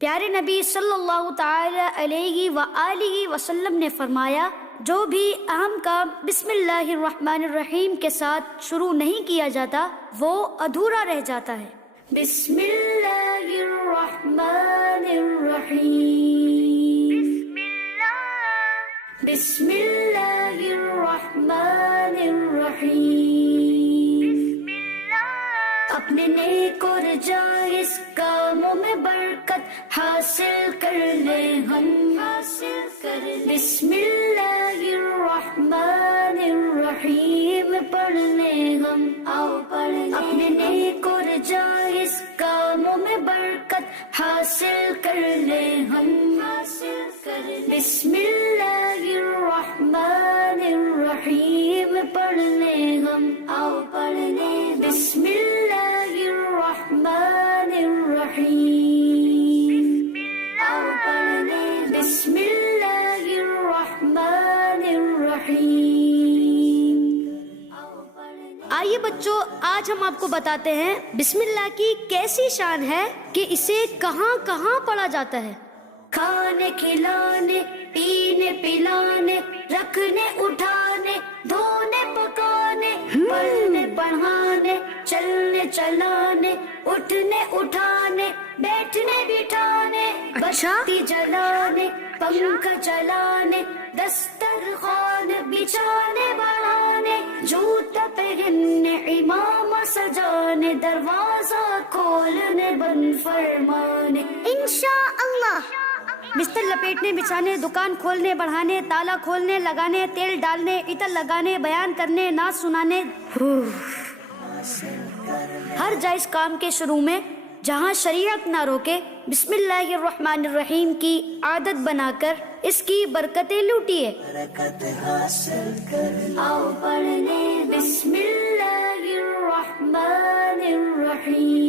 پیارے نبی صلی اللہ تعالی علیہ وآلہ وسلم نے فرمایا، جو بھی اہم کام بسم اللہ الرحمن الرحیم کے ساتھ شروع نہیں کیا جاتا وہ ادھورا رہ جاتا ہے۔ بسم اللہ الرحمن الرحیم، بسم اللہ الرحمن الرحیم، اپنے نیک اور جائز کاموں میں برکت حاصل کر لیں ہم، بسم اللہ الرحمن الرحیم پڑھ لیں ہم، آؤ پڑھ لیں، اپنے نیک اور جائز کاموں میں برکت حاصل کر لیں ہم، بسم اللہ الرحمن الرحیم پڑھ لیں ہم، آؤ پڑھ لیں، بسم اللہ الرحمن الرحیم، آؤ پڑھ لیں، بسم اللہ الرحمن الرحیم۔ آئیے بچوں، آج ہم آپ کو بتاتے ہیں بسم اللہ کی کیسی شان ہے کہ اسے کہاں کہاں پڑھا جاتا ہے۔ کھانے کھلانے، پینے پلانے، رکھنے اٹھانے، دھونے پکانے، پڑھنے پڑھانے، چلنے چلانے، اٹھنے اٹھانے، بیٹھنے بٹھانے، بتی جلانے، پنکھا چلانے، دسترخوان بچھانے بڑھانے، جوتا پہننے، امام سجانے، دروازہ کھولنے بند فرمانے، انشاءاللہ۔ بستر لپیٹنے بچھانے، دکان کھولنے بڑھانے، تالا کھولنے لگانے، تیل ڈالنے، عطر لگانے، بیان کرنے، نعت سنانے، ہر جائز کام کے شروع میں جہاں شریعت نہ روکے بسم اللہ الرحمن الرحیم کی عادت بنا کر اس کی برکتیں لوٹیے۔ آؤ پڑھنے بسم اللہ الرحمن الرحیم۔